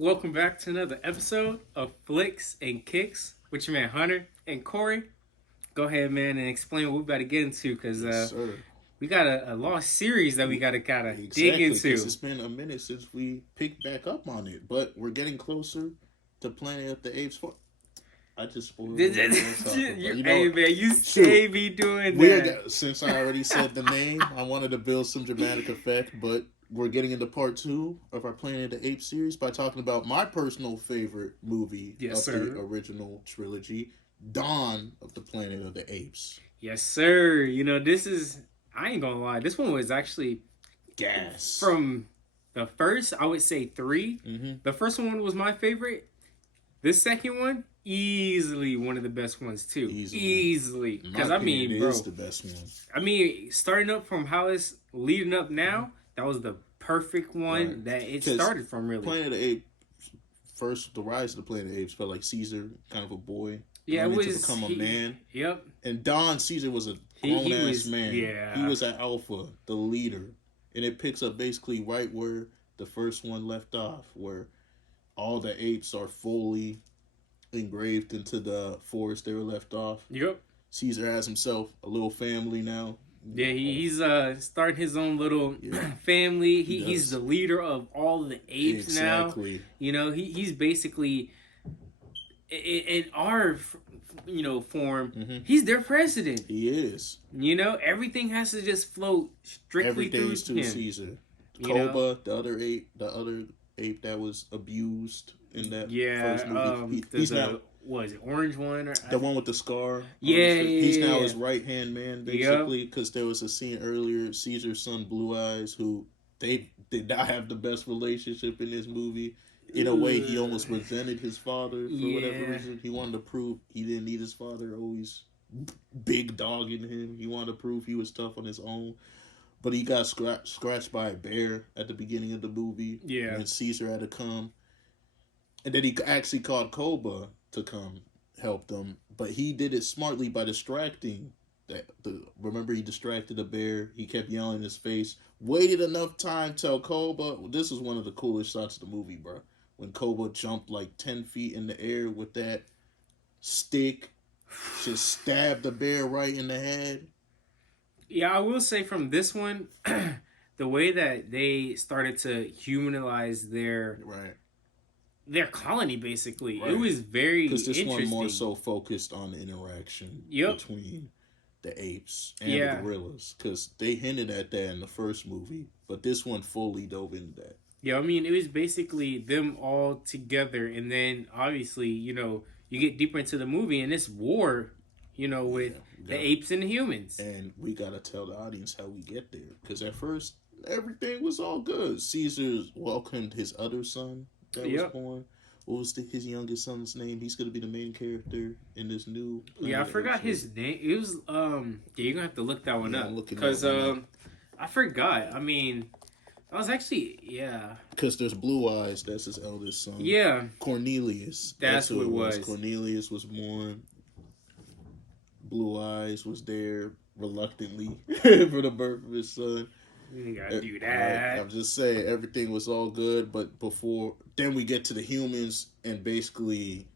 Welcome back to another episode of Flicks and Kicks with your man Hunter and Corey. Go ahead, man, and explain what we about to get into because Yes, sir. we got a lost series that we got to kind of dig Exactly, because into. it's been a minute since we picked back up on it, but we're getting closer to Planet of the Apes. I just spoiled what we're going to talk about. Hey, man, you Shoot, stay be doing we're that. since I already said the name, I wanted to build some dramatic effect, but we're getting into part two of our Planet of the Apes series by talking about my personal favorite movie Yes, of the sir. original trilogy, Dawn of the Planet of the Apes. Yes, sir. This is, I ain't gonna lie, this one was actually Gas. from the first, I would say three. Mm-hmm. The first one was my favorite. This second one, easily one of the best ones too. Easily, because I mean, it bro, is the best one. I mean, starting up from how it's leading up now, that was the perfect one Right. that it 'Cause started from. Really, Planet of the Apes, first, the rise of the Planet of the Apes felt like Caesar, kind of a boy, yeah, it learning to was. become a man. Yep, And Don Caesar was a he grown ass was. man. Yeah, He was an alpha, the leader, and it picks up basically right where the first one left off, where all the apes are fully engraved into the forest they were left off. Yep. Caesar has himself a little family now. Yeah, he's starting his own little Yeah, family. he He's does. the leader of all the apes now. Exactly. He's basically in our form. Mm-hmm. He's their president. He is. Everything has to just float strictly Everything's through to him. Caesar. You know? Koba, the other ape that was abused in that Yeah, first movie. he's now was it orange one or the one with the scar. Yeah, He's now yeah. his right hand man basically because there was a scene earlier. Caesar's son Blue Eyes, who they did not have the best relationship in this movie. In a way, he almost resented his father for whatever reason. He wanted to prove he didn't need his father always big dogging him. He wanted to prove he was tough on his own. But he got scratched by a bear at the beginning of the movie. Yeah. And Caesar had to come. And then he actually called Koba to come help them. But he did it smartly by distracting. Remember, he distracted the bear. He kept yelling in his face. Waited enough time to tell Koba. This is one of the coolest shots of the movie, bro. When Koba jumped like 10 feet in the air with that stick. Just stabbed the bear right in the head. Yeah, I will say from this one, the way that they started to humanize their colony, basically, it was very because this interesting. one more so focused on the interaction between the apes and the gorillas, because they hinted at that in the first movie, but this one fully dove into that. Yeah, I mean, it was basically them all together, and then obviously, you get deeper into the movie, and it's war, with the apes and the humans. And we gotta tell the audience how we get there, because at first everything was all good. Caesar welcomed his other son that was born. What was his youngest son's name? He's gonna be the main character in this new. I forgot his name. It was you're gonna have to look that one up because I forgot. I mean, I was actually because there's Blue Eyes. That's his eldest son. Yeah, Cornelius. That's who it was. Cornelius was born. Blue Eyes was there reluctantly for the birth of his son. You gotta do that. I'm just saying, everything was all good, but then we get to the humans, and basically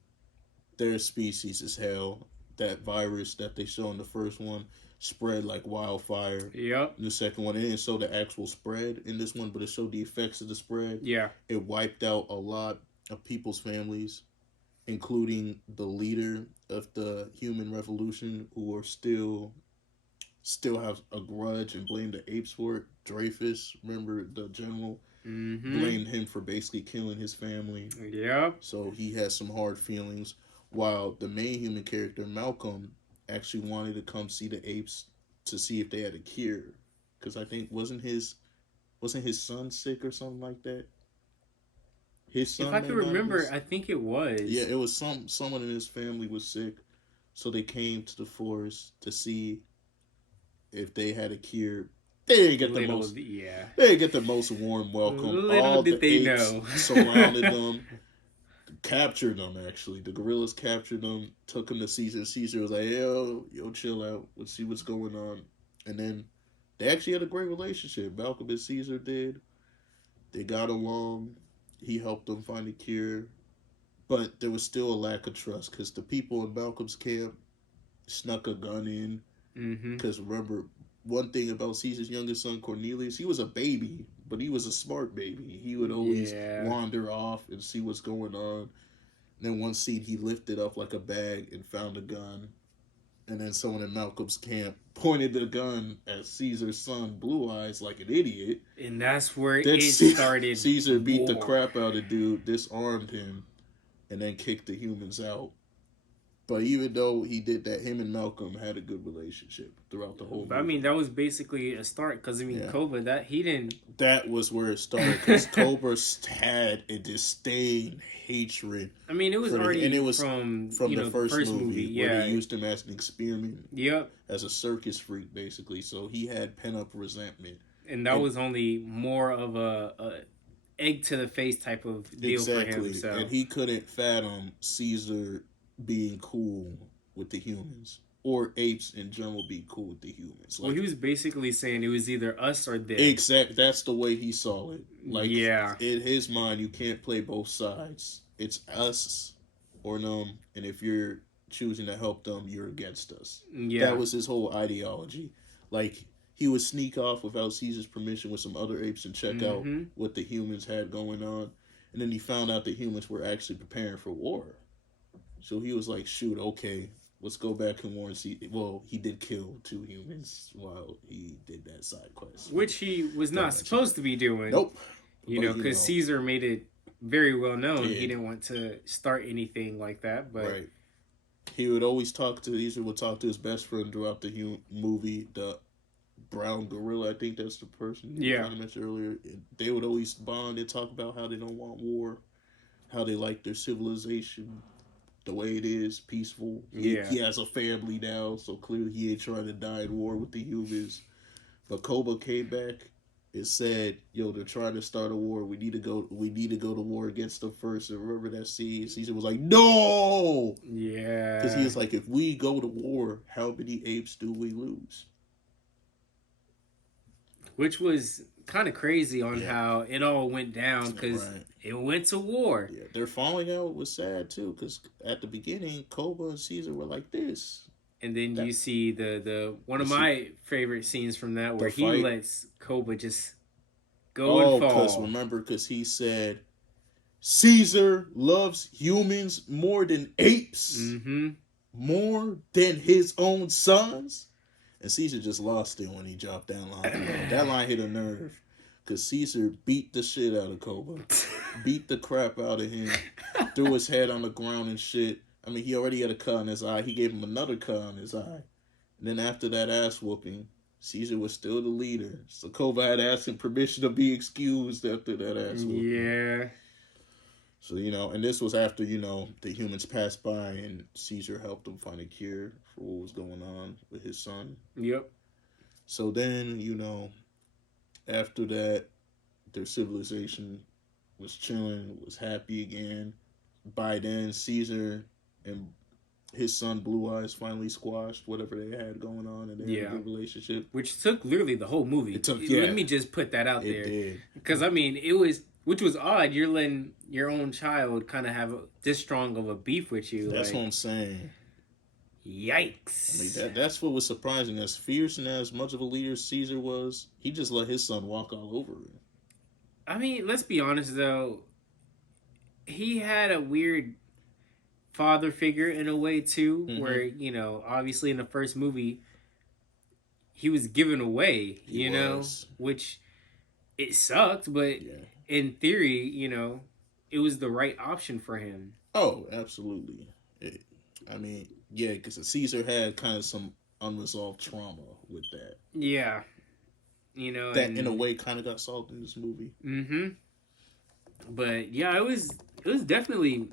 their species is hell. That virus that they show in the first one spread like wildfire. Yep. In the second one, it didn't show the actual spread in this one, but it showed the effects of the spread. Yeah. It wiped out a lot of people's families, including the leader of the human revolution, who are still have a grudge and blame the apes for it. Dreyfus, remember the general, blamed him for basically killing his family. Yep. So he has some hard feelings. While the main human character, Malcolm, actually wanted to come see the apes to see if they had a cure, because I think wasn't his son sick or something like that. His son, if I can remember, I think it was. Yeah, it was someone in his family was sick, so they came to the forest to see if they had a cure. They didn't get the most. Yeah. They didn't get the most warm welcome. Little did they know. Surrounded them, captured them. Actually, the gorillas captured them, took them to Caesar. Caesar was like, "Yo, chill out. Let's see what's going on." And then they actually had a great relationship. Malcolm and Caesar did. They got along. he helped them find a cure, but there was still a lack of trust because the people in Malcolm's camp snuck a gun in. Mm-hmm. Because remember, one thing about Caesar's youngest son Cornelius, he was a baby, but he was a smart baby. He would always Yeah. wander off and see what's going on. And then one scene, he lifted up like a bag and found a gun. And then someone in Malcolm's camp pointed the gun at Caesar's son, Blue Eyes, like an idiot. And that's where Then it started. Caesar beat the war. crap out of dude, disarmed him, and then kicked the humans out. But even though he did that, him and Malcolm had a good relationship throughout the whole movie. But I mean, that was basically a start because Koba, that he didn't. That was where it started because Koba had a disdain, hatred. I mean, it was already and it was from the first movie yeah. where they used him as an experiment. Yep. As a circus freak, basically. So he had pent up resentment. And that was only more of a egg to the face type of deal for him. So. And he couldn't fathom Caesar being cool with the humans, or apes in general be cool with the humans. Like, well, he was basically saying it was either us or them. Exactly. That's the way he saw it. Like, yeah. In his mind, you can't play both sides. It's us or them, and if you're choosing to help them, you're against us. Yeah. That was his whole ideology. Like, he would sneak off without Caesar's permission with some other apes and check out what the humans had going on, and then he found out the humans were actually preparing for war. So he was like, shoot, okay, let's go back and warn see. Well, he did kill 2 humans while he did that side quest. Which he was not supposed to be doing. Nope. You know, because Caesar made it very well known he didn't want to start anything like that. But right. He would always Caesar would talk to his best friend throughout the movie, the brown gorilla, I think that's the person you were trying to mention earlier. They would always bond and talk about how they don't want war, how they like their civilization. The way it is, peaceful. He has a family now, so clearly he ain't trying to die in war with the humans. But Koba came back and said, "Yo, they're trying to start a war. We need to go to war against them first." And remember that scene? Caesar was like, "No!" Yeah. Because he was like, "If we go to war, how many apes do we lose?" Which was kind of crazy on how it all went down because it went to war. Yeah, their falling out was sad too because at the beginning, Koba and Caesar were like this. And then you see the one of my favorite scenes from that where he lets Koba just go and fall. Because he said, Caesar loves humans more than apes, more than his own sons. And Caesar just lost it when he dropped that line. That line hit a nerve. Because Caesar beat the shit out of Koba. Beat the crap out of him. Threw his head on the ground and shit. I mean, he already had a cut on his eye. He gave him another cut on his eye. And then after that ass whooping, Caesar was still the leader. So Koba had asked him permission to be excused after that ass whooping. Yeah. So, and this was after, the humans passed by and Caesar helped him find a cure for what was going on with his son. Yep. So then, after that, their civilization was chilling, was happy again. By then, Caesar and his son Blue Eyes finally squashed whatever they had going on, and they had a good relationship. Which took literally the whole movie. Let me just put that out there. It did. Because, I mean, which was odd. You're letting your own child kind of have this strong of a beef with you. That's what I'm saying. Yikes. I mean, that's what was surprising. As fierce and as much of a leader Caesar was, he just let his son walk all over him. I mean, let's be honest, though. He had a weird father figure in a way, too, where, obviously in the first movie, he was given away, which it sucked, but in theory, it was the right option for him. Oh, absolutely. Because Caesar had kind of some unresolved trauma with that. Yeah. That in a way kind of got solved in this movie. Mm-hmm. But yeah, it was definitely,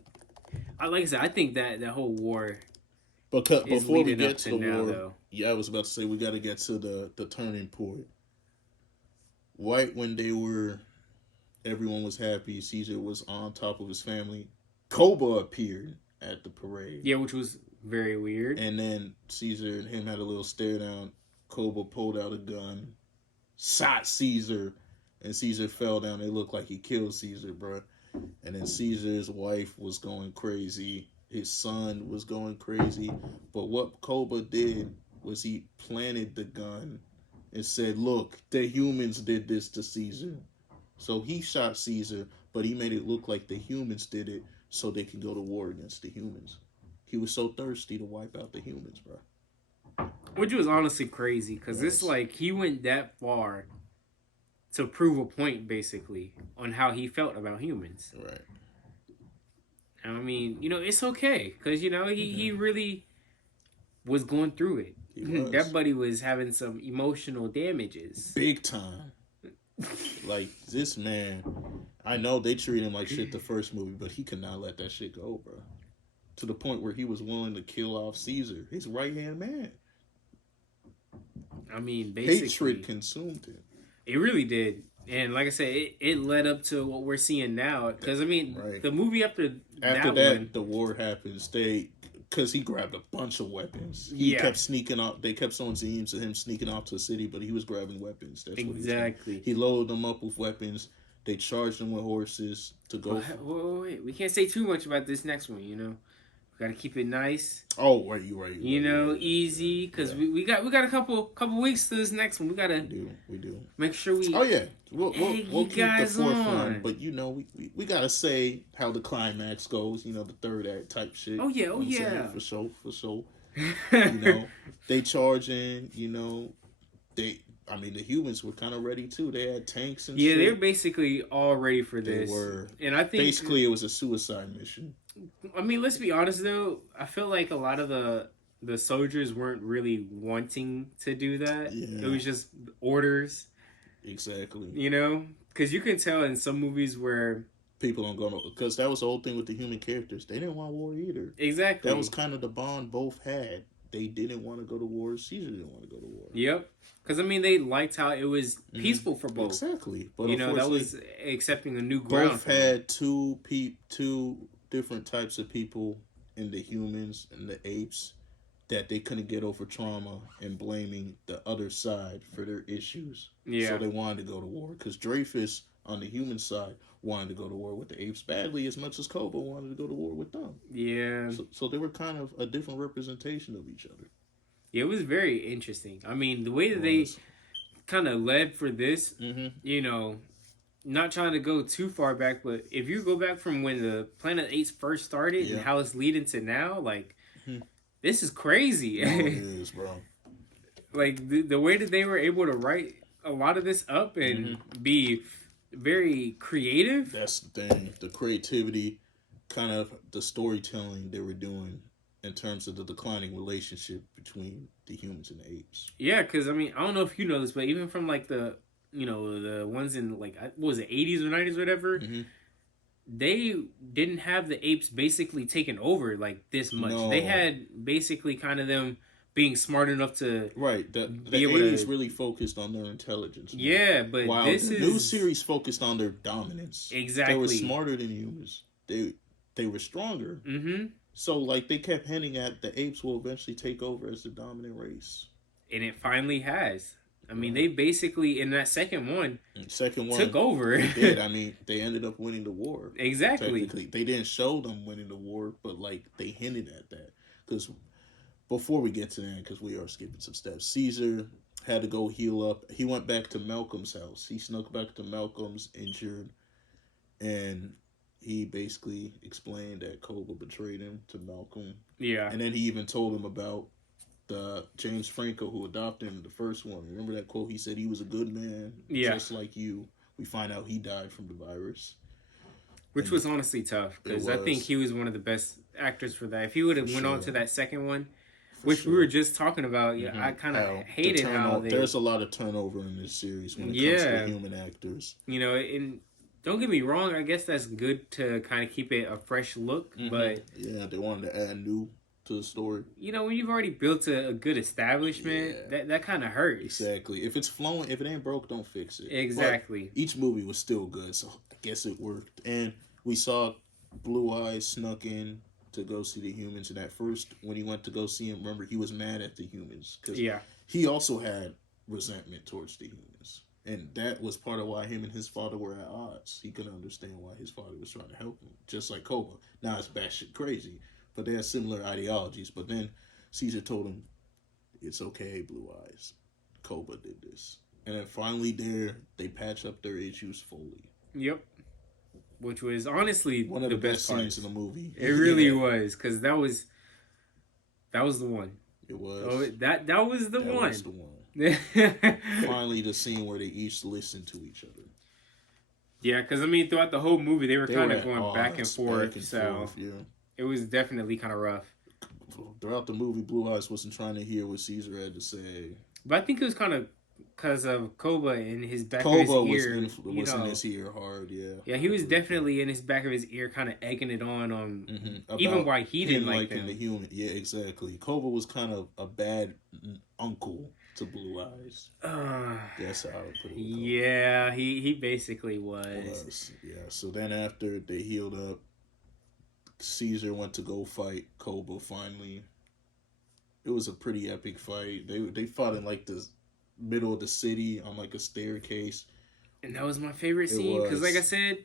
like I said, I think that whole war. But before we get to the war, though. I was about to say we got to get to the turning point. Right when everyone was happy, Caesar was on top of his family. Koba appeared at the parade. Yeah, which was very weird. And then Caesar and him had a little stare down. Koba pulled out a gun, shot Caesar, and Caesar fell down. It looked like he killed Caesar, bro. And then Caesar's wife was going crazy. His son was going crazy. But what Koba did was he planted the gun and said, "Look, the humans did this to Caesar." So he shot Caesar, but he made it look like the humans did it so they can go to war against the humans. He was so thirsty to wipe out the humans, bro. Which was honestly crazy because it's Yes. like he went that far to prove a point, basically, on how he felt about humans. Right. I mean, it's okay because he really was going through it. He That was. buddy was having some emotional damages. Big time. Like, this man, I know they treated him like shit the first movie, but he could not let that shit go, bro. To the point where he was willing to kill off Caesar, his right hand man. I mean, Hatred basically, consumed him. it really did. And like I said, it led up to what we're seeing now. Because, I mean, Right. the movie after After that that, one, the war happens. Because he grabbed a bunch of weapons. He yeah, kept sneaking out. They kept showing scenes of him sneaking out to the city, but he was grabbing weapons. That's what he was doing. exactly. He loaded them up with weapons. They charged them with horses to go. Wait, we can't say too much about this next one, We gotta keep it nice. Oh, right, you right. Easy, because yeah. we got a couple weeks to this next one. We gotta We do. make sure we. Oh yeah, we'll egg we'll you keep the guys fourth on. one, but we gotta say how the climax goes. The third act type shit. Oh yeah, oh You know what I'm yeah. saying? For sure. You know, they charge in. The humans were kind of ready too. They had tanks and Yeah, shit. they're basically all ready for They this. were. And I think Basically, it was a suicide mission. I mean, let's be honest though. I feel like a lot of the soldiers weren't really wanting to do that. Yeah. It was just orders, Exactly. Because you can tell in some movies where People don't go to, because that was the whole thing with the human characters. They didn't want war either. exactly That was kind of the bond both had. They didn't want to go to war. Caesar didn't want to go to war. Yep. Because I mean, they liked how it was peaceful for both. Exactly. But That was accepting a new ground. both had two different types of people in the humans and the apes that they couldn't get over trauma and blaming the other side for their issues. Yeah. So they wanted to go to war. Because Dreyfus, on the human side, wanted to go to war with the apes badly as much as Koba wanted to go to war with them. Yeah. So they were kind of a different representation of each other. Yeah, it was very interesting. I mean, the way that they kind of led for this, not trying to go too far back, but if you go back from when the Planet Apes first started and how it's leading to now, like, this is crazy. No, it is, bro. Like, the way that they were able to write a lot of this up and be very creative. That's the thing. The creativity, kind of the storytelling they were doing in terms of the declining relationship between the humans and the apes. Yeah, because, I mean, I don't know if you know this, but even from, like, the ones in, like, what was it, 80s or 90s or whatever, they didn't have the apes basically taken over, like, this much. No. They had basically kind of them being smart enough to... Right. The 80s really focused on their intelligence. Man. Yeah, but while this the is... new series focused on their dominance. Exactly. They were smarter than humans. They were stronger. Mm-hmm. So, like, they kept hinting at the apes will eventually take over as the dominant race. And it finally has. I mean, they basically, in that second one, took over. They did. I mean, they ended up winning the war. Exactly. Technically. They didn't show them winning the war, but, like, they hinted at that. Because before we get to that, because we are skipping some steps, Caesar had to go heal up. He went back to Malcolm's house. He snuck back to Malcolm's injured, and he basically explained that Koba betrayed him to Malcolm. Yeah. And then he even told him about the James Franco who adopted him in the first one. Remember that quote? He said he was a good man, just like you. We find out he died from the virus. Which was honestly tough, because I think he was one of the best actors for that. If he would have went on to that second one, which we were just talking about, I kind of hated how they... There's a lot of turnover in this series when it comes to human actors. And don't get me wrong, I guess that's good to kind of keep it a fresh look, but... Yeah, they wanted to add new to the story. When you've already built a good establishment, that kind of hurts. Exactly. If it's flowing, if it ain't broke, don't fix it. Exactly. But each movie was still good, so I guess it worked. And we saw Blue Eyes snuck in to go see the humans, and at first, when he went to go see him, remember, he was mad at the humans. Because he also had resentment towards the humans. And that was part of why him and his father were at odds. He couldn't understand why his father was trying to help him, just like Koba. Now it's batshit crazy, but they had similar ideologies. But then Caesar told him, "It's okay, Blue Eyes. Koba did this." And then finally, they patch up their issues fully. Yep. Which was honestly One of the best scenes in the movie. It really was, because that was the one. It was. Oh, that was the one. Was the one. Finally, the scene where they each listen to each other. Yeah, because I mean, throughout the whole movie, they were kind of going back and forth. Yeah. It was definitely kind of rough. Throughout the movie, Blue Eyes wasn't trying to hear what Caesar had to say. But I think it was kind of because of Koba in his back of his ear. Was in his ear hard, yeah. Yeah, he was definitely in his back of his ear, kind of egging it on even why he didn't like him. The human. Yeah, exactly. Koba was kind of a bad uncle to Blue Eyes. That's how I would put it. Yeah, he basically was. Yeah, so then after they healed up, Caesar went to go fight Koba finally. It was a pretty epic fight. They fought in like the middle of the city on like a staircase. And that was my favorite scene because, like I said,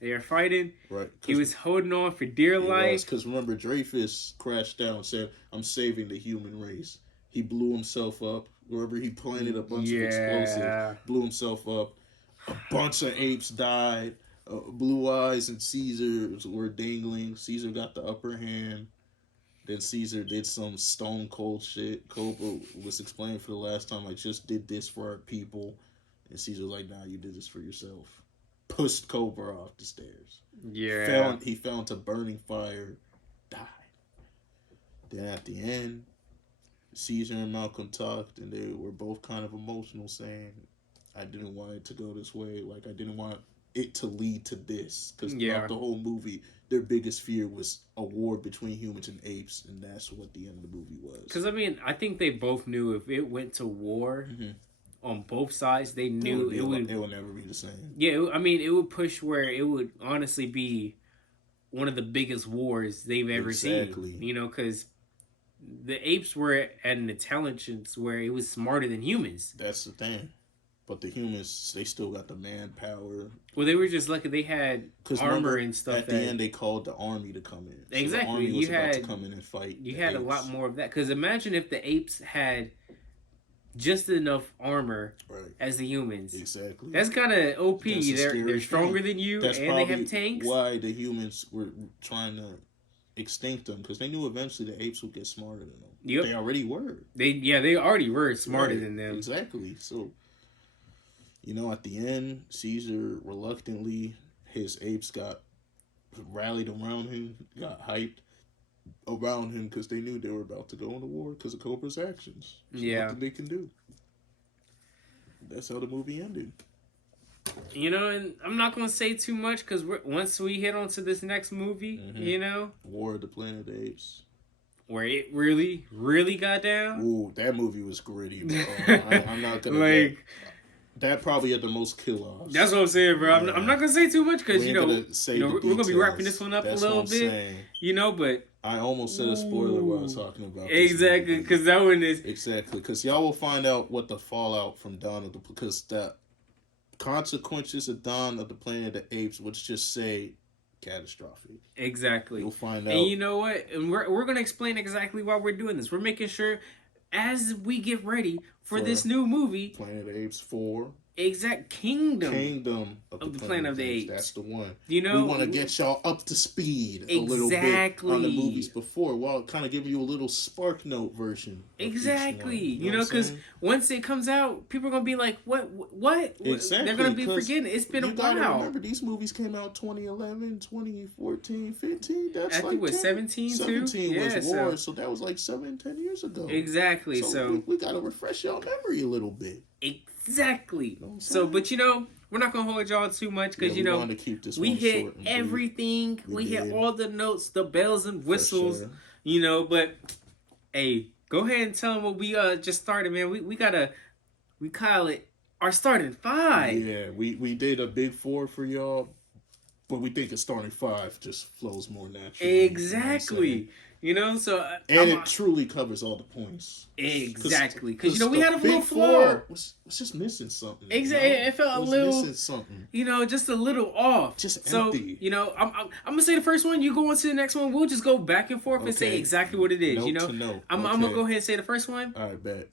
they were fighting. Right. He was holding on for dear life. Because remember, Dreyfus crashed down and said, "I'm saving the human race." He blew himself up. Wherever he planted a bunch of explosives, blew himself up. A bunch of apes died. Blue Eyes and Caesar were dangling. Caesar got the upper hand. Then Caesar did some stone cold shit. Koba was explaining for the last time, like, just did this for our people. And Caesar was like, nah, you did this for yourself. Pushed Koba off the stairs. Yeah. He fell into burning fire. Died. Then at the end, Caesar and Malcolm talked, and they were both kind of emotional, saying, I didn't want it to go this way. Like, I didn't want it to lead to this. Because throughout the whole movie, their biggest fear was a war between humans and apes, and that's what the end of the movie was. Because, I mean, I think they both knew if it went to war on both sides, they knew it would never be the same. Yeah, I mean, it would push where it would honestly be one of the biggest wars they've ever seen. You know, because the apes were at an intelligence where it was smarter than humans. That's the thing. But the humans, they still got the manpower. Well, they were just lucky they had armor and stuff. At the end, they called the army to come in. Exactly. So the army was about to come in and fight. You had apes. A lot more of that. Because imagine if the apes had just enough armor as the humans. Exactly. That's kind of OP. They're stronger than you, and they have tanks. Why the humans were trying to extinct them, because they knew eventually the apes would get smarter than them. Yep. They already were. They already were smarter than them. Exactly. So, you know, at the end, Caesar reluctantly, his apes got rallied around him, got hyped around him because they knew they were about to go into war because of Cobra's actions. There's nothing they can do. That's how the movie ended. You know, and I'm not going to say too much because once we hit onto this next movie, you know, War of the Planet of the Apes, where it really, really got down. Ooh, that movie was gritty, bro. I'm not going to that probably had the most kill-offs. That's what I'm saying, bro. I'm not going to say too much because, we're going to be wrapping this one up a little bit. Saying. You know, but I almost said a spoiler while I was talking about exactly, because that one is... Exactly, because y'all will find out what the fallout from Dawn of the... Because the consequences of Dawn of the Planet of the Apes would just say catastrophic. Exactly. You'll find out. And you know what? And we're going to explain exactly why we're doing this. We're making sure, as we get ready for this new movie... Planet of the Apes 4... Exact Kingdom of the Planet of the Apes. That's the one. You know, we want to get y'all up to speed a little bit on the movies before, while kind of giving you a little Spark Note version. Exactly. You know, because once it comes out, people are gonna be like, "What? Exactly. They're gonna be forgetting. It's been a while." Remember, these movies came out 2011, 2014, 15. That's I think it was 17 too. 17 was War, so that was like 7-10 years ago. Exactly. So we gotta refresh y'all memory a little bit. Exactly. So, but you know, we're not gonna hold y'all too much because you know we hit everything. We hit all the notes, the bells and whistles. Sure. You know, but hey, go ahead and tell them what we just started, man. We call it our starting 5. Yeah, we did a big 4 for y'all. But we think a starting 5 just flows more naturally. Exactly. You know, so and it truly covers all the points. Exactly, because we the had a big little flaw. Was just missing something. Exactly, it felt a little missing something. Just a little off. Just so, empty. I'm gonna say the first one. You go on to the next one. We'll just go back and forth and say exactly what it is. Note to note. I'm gonna go ahead and say the first one. All right, bet.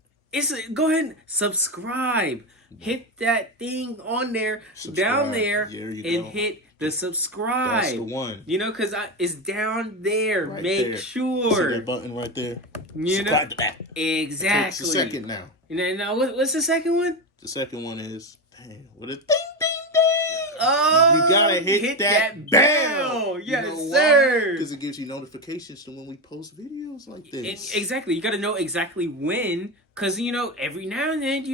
Go ahead and subscribe. Hit that thing on there, down there, and hit the subscribe. That's the one. Because it's down there. Right Make there. sure. See that button right there? Subscribe to that. Exactly. It's the second now. Now, what's the second one? The second one is, what is ding, ding, ding. Oh, you gotta hit that bell. Yes, sir. Because it gives you notifications to when we post videos like this. Exactly. You gotta know exactly when. Because, every now and then,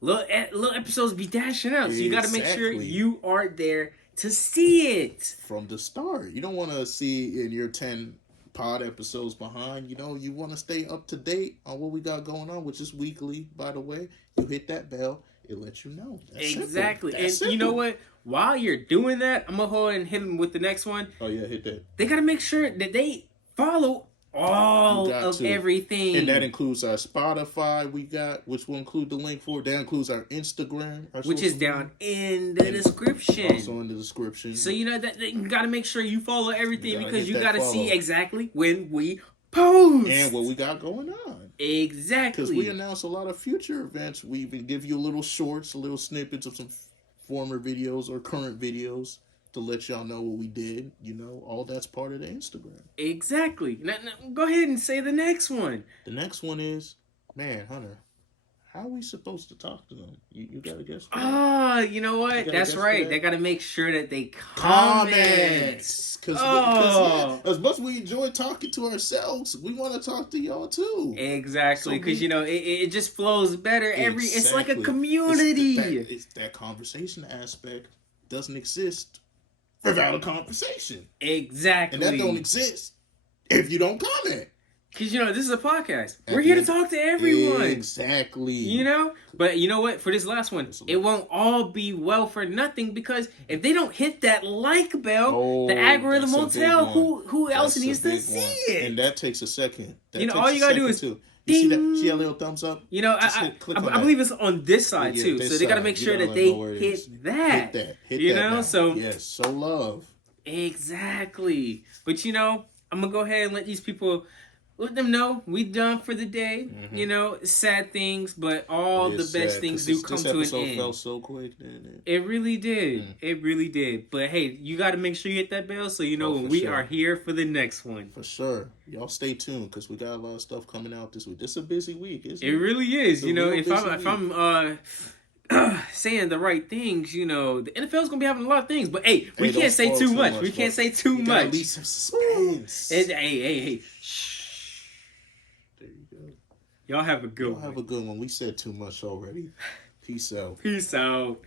little episodes be dashing out. So you gotta make sure you are there to see it. From the start. You don't want to see in your 10 pod episodes behind. You want to stay up to date on what we got going on, which is weekly, by the way. You hit that bell, it lets you know. That's exactly. Simple. Simple. You know what? While you're doing that, I'm going to go ahead and hit them with the next one. Oh, yeah, hit that. They got to make sure that they follow all of everything. And that includes our Spotify which will include the link for. That includes our Instagram. Which is down in the description. Also in the description. So, that you got to make sure you follow everything because you got to see exactly when we post. And what we got going on. Exactly. Because we announce a lot of future events. We even give you little shorts, little snippets of some former videos or current videos to let y'all know what we did. All that's part of the Instagram. Exactly. Now, go ahead and say the next one. The next one is, man, Hunter, how are we supposed to talk to them? You got to guess. You know what? That's right. They got to make sure that they comment. Because as much as we enjoy talking to ourselves, we want to talk to y'all too. Exactly. Because, it just flows better. It's like a community. It's that conversation aspect doesn't exist without a conversation. Exactly. And that don't exist if you don't comment. Because, this is a podcast. We're here to talk to everyone. Exactly. But you know what? For this last one, it won't all be well for nothing because if they don't hit that like bell, the algorithm will tell who else needs to see it. And that takes a second. All you got to do is... See that little thumbs up? I believe it's on this side too. So they got to make sure that they hit that. Hit that. So yes, so love. Exactly. But I'm gonna go ahead and let them know we done for the day. Sad things, but all the best things do come to an end. This episode felt so quick, didn't it? It really did. It really did. But hey, you got to make sure you hit that bell so when we are here for the next one. For sure. Y'all stay tuned because we got a lot of stuff coming out this week. This is a busy week, isn't it? It really is. If I'm saying the right things, the NFL's gonna be having a lot of things. But hey, we can't say too much. We can't say too much. At least some suspense. Hey. Shh. There you go. Y'all have a good one. Y'all have a good one. We said too much already. Peace out. Peace out.